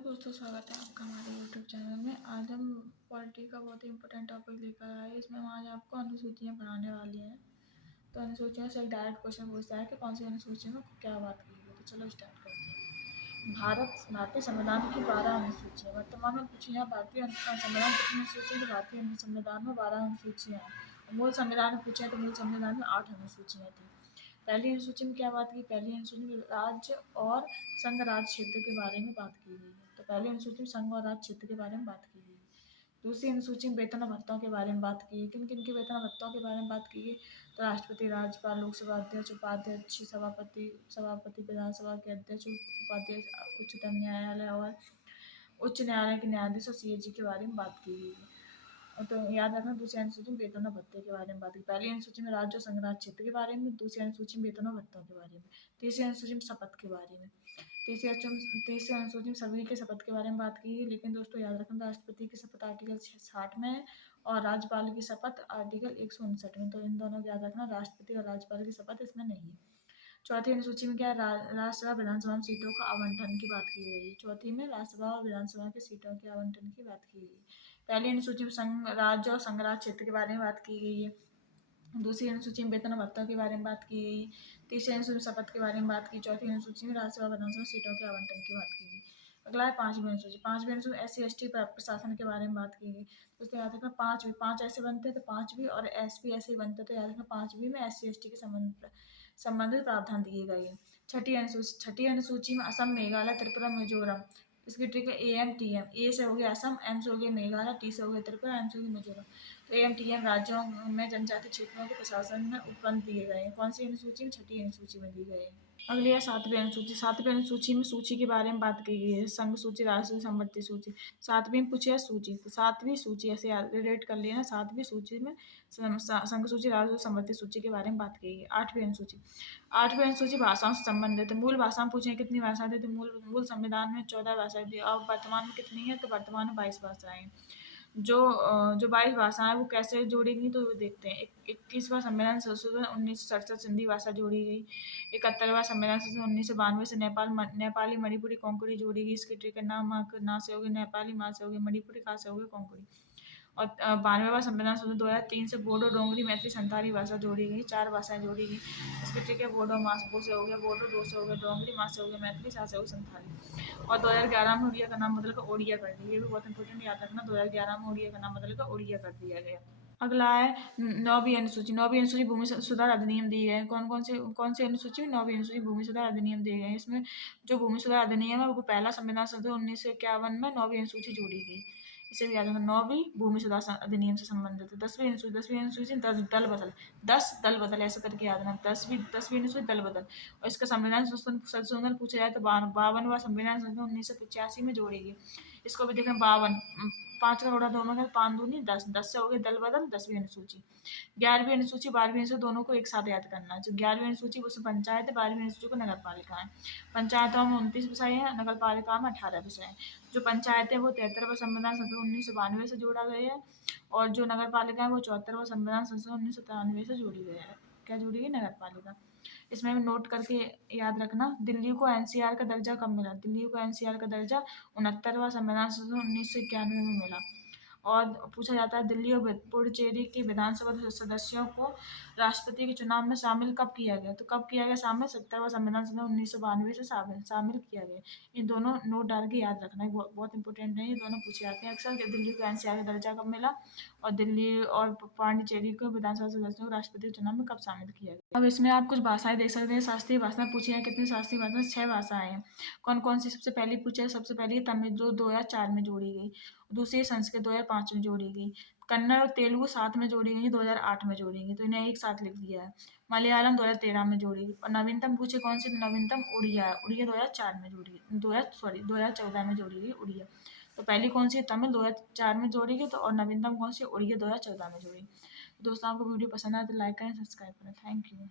Hello दोस्तों, स्वागत है आपका हमारे यूट्यूब चैनल में। आज हम पॉलिटी का बहुत ही इंपॉर्टेंट टॉपिक लेकर आए। इसमें हम आज आपको अनुसूचियाँ पढ़ाने वाले हैं। तो अनुसूचियों से एक डायरेक्ट क्वेश्चन पूछता है कि कौन सी अनुसूची में क्या बात की गई। तो चलो स्टार्ट करते हैं। भारतीय संविधान की 12 अनुसूचियाँ। वर्तमान में पूछी है भारतीय संविधान कितनी अनुसूची है। तो भारतीय संविधान में 12 अनुसूचियाँ हैं। मूल संविधान में पूछे तो मूल संविधान में 8 अनुसूचियाँ थी। पहली अनुसूची में क्या बात की? पहली अनुसूची में राज्य और संघ राज्य क्षेत्र के बारे में बात की गई है। तो पहली अनुसूची में संघ और राज्य क्षेत्र के बारे में बात की गई है। दूसरी अनुसूची में वेतन और भत्तों के बारे में बात की है। किन किन के वेतन और भत्तों के बारे में बात की गई? तो राष्ट्रपति, राज्यपाल, लोकसभा अध्यक्ष, उपाध्यक्ष, सभापति, विधानसभा के अध्यक्ष, उपाध्यक्ष, उच्चतम न्यायालय और उच्च न्यायालय के न्यायाधीश और सीएजी के बारे में बात की गई है। तो याद रखना, दूसरी अनुसूची में वेतन और भत्ते के बारे में बात की। पहली अनुसूची में राज्य और संघ राज्य क्षेत्र के बारे में, दूसरी अनुसूची में वेतन और भत्तों के बारे में, तीसरी अनुसूची में शपथ के बारे में, तीसरी अनुसूची में सभी के शपथ के बारे में बात की। लेकिन दोस्तों याद रखना, राष्ट्रपति की शपथ आर्टिकल 60 में है और राज्यपाल की शपथ आर्टिकल 159 में। तो इन दोनों को याद रखना, राष्ट्रपति और राज्यपाल की शपथ इसमें नहीं है। चौथी अनुसूची में क्या है? राज्यसभा विधानसभा में सीटों का आवंटन की बात की गई है। चौथी में राज्यसभा और विधानसभा की सीटों के आवंटन की बात की गई है। पहली अनुसूची में संघ राज्य और संघ राज्य क्षेत्र के बारे में बात की गई है। दूसरी अनुसूची में वेतन और भत्तों के बारे में बात की गई। तीसरी अनुसूची में शपथ के बारे में बात की। चौथी अनुसूची में राज्यसभा विधानसभा सीटों के आवंटन की बात की गई। अगला है पांचवी अनुसूची। पांचवी अनुसूची SC/ST प्रशासन के बारे में बात की गई। दोस्तों याद रखना, पांच ऐसे बनते हैं तो पांचवी और एसपी ऐसे ही बनते हैं। तो याद रखना, पांचवी में SC/ST के संबंधित प्रावधान दिए गए हैं। छठी अनुसूची में असम, मेघालय, त्रिपुरा, मिजोरम। इसकी ट्रिक है AM/TM। ए से हो गया असम, M से हो गया मेघालय, T से हो गया त्रिपुरा, M से हो गया मिजोरम। तो AM/TM राज्यों में जनजातीय क्षेत्रों के प्रशासन में उपबंध दिए गए हैं। कौन सी अनुसूची में? छठी अनुसूची में दिए गए हैं। अगली है सातवीं अनुसूची। सातवीं अनुसूची में सूची के बारे में बात की गई है। संघ सूची, राज्य सूची, संवर्ती सूची। सातवीं में पूछी है सूची। तो सातवीं सूची ऐसे रिलेट कर लेना। सातवीं सूची में संघ सूची, राज्य सूची, संवर्ती सूची के बारे में बात की गई है। आठवीं अनुसूची। आठवीं अनुसूची भाषाओं से संबंधित है। मूल भाषा में पूछे कितनी भाषाएं थी? तो मूल संविधान में 14 भाषाएं थी। अब वर्तमान में कितनी है? तो वर्तमान में 22 भाषाएं। जो 22 भाषाएं वो कैसे जोड़ी गई तो देखते हैं। 21वां संविधान संशोधन 1967 सिंधी भाषा जोड़ी गई। 71वां संविधान संशोधन 1992 से नेपाली, मणिपुरी, कोंकणी जोड़ी गई। इसकी ट्रिक है ना से होगी नेपाली, माँ से होगी मणिपुरी, का से होगी कोंकणी। और 92वां संविधान संशोधन 2003 से बोडो, डोंगरी, मैथिली, संथाली भाषा जोड़ी गई। 4 भाषाएं जोड़ी गई। इसकी ट्रिक है बोडो, माँ से हो गया बोडो, दो से हो गया डोंगरी, माँ से हो गया मैथिली, सा से हो गया संथाली। और 2011 में उड़िया का नाम बदलकर ओडिया कर दिया। ये भी बहुत इंपॉर्टेंट याद रखना, 2011 में उड़िया का नाम बदलकर ओडिया कर दिया गया। अगला है नौवीं अनुसूची। नौवीं अनुसूची भूमि सुधार अधिनियम दिए गए हैं। कौन सी अनुसूची? नौवीं अनुसूची भूमि सुधार अधिनियम दिए गए हैं। इसमें जो भूमि सुधार अधिनियम है वो पहला संविधान संशोधन 1951 में नौवीं अनुसूची जोड़ी गई। इसे भी याद रखना, नौवीं भूमि सुधार अधिनियम से संबंधित है। दसवीं अनुसूची दल बदल, 10 दल बदल ऐसा करके याद रखना। दसवीं अनुसूची दल बदल। और इसका संविधान संशोधन पूछा जाए तो 52वां संविधान संशोधन 1985 में जोड़ी गई। इसको भी देखना, 52 5 का बड़ा दोनों में 5 दूनी 10, 10 से हो गए दल बदल। 10वीं अनुसूची। 11वीं अनुसूची, 12वीं अनुसूची दोनों को एक साथ याद करना। जो 11वीं अनुसूची उसमें पंचायत है, 12वीं अनुसूची को नगर पालिका है। पंचायतों में 29 विषय है, नगर पालिका में 18 विषय है। जो पंचायत है वो 73वां संविधान संशोधन 1992 से जोड़ा गया है और जो नगर पालिका है वो 74वां संविधान संशोधन 1993 से जोड़ी गई है। क्या जोड़ी गई? नगर पालिका। इसमें नोट करके याद रखना, दिल्ली को एनसीआर का दर्जा कब मिला? दिल्ली को एनसीआर का दर्जा 69वां संविधान संशोधन 1991 में मिला। और पूछा जाता है, दिल्ली और पुडुचेरी के विधानसभा सदस्यों को राष्ट्रपति के चुनाव में शामिल कब किया गया? तो कब किया गया शामिल? 70वां संविधान संशोधन 1992 से शामिल किया गया। इन दोनों नोट डाल के याद रखना, बहुत इंपॉर्टेंट है। ये दोनों पूछे जाते हैं अक्सर कि दिल्ली को एनसीआर का दर्जा कब मिला और दिल्ली और पांडिचेरी को विधानसभा सदस्यों को राष्ट्रपति के चुनाव में कब शामिल किया गया। अब इसमें आप कुछ भाषाएं देख सकते हैं। शास्त्रीय भाषा पूछी है कितनी? शास्त्रीय भाषा 6 भाषाएं हैं। कौन कौन सी? सबसे पहली पूछा है, सबसे पहली तमिल जो 2004 में जोड़ी गई। दूसरी संस्कृत 2005 में जोड़ी गई। कन्नड़ और तेलुगु साथ में जोड़ी गई 2008 में जोड़ी गई। तो इन्हें एक साथ लिख दिया है। मलयालम 2013 में जोड़ी गई। और नवीनतम पूछे कौन सी? नवीनतम उड़िया है। उड़िया 2004 में जोड़ी गई। 2014 में जोड़ी गई उड़िया। तो पहली कौन सी? तमिल 2004 में जोड़ी गई। तो और नवीनतम कौन सी? उड़िया 2014 में जोड़ी। दोस्तों आपको वीडियो पसंद आए तो लाइक करें, सब्सक्राइब करें। Thank you.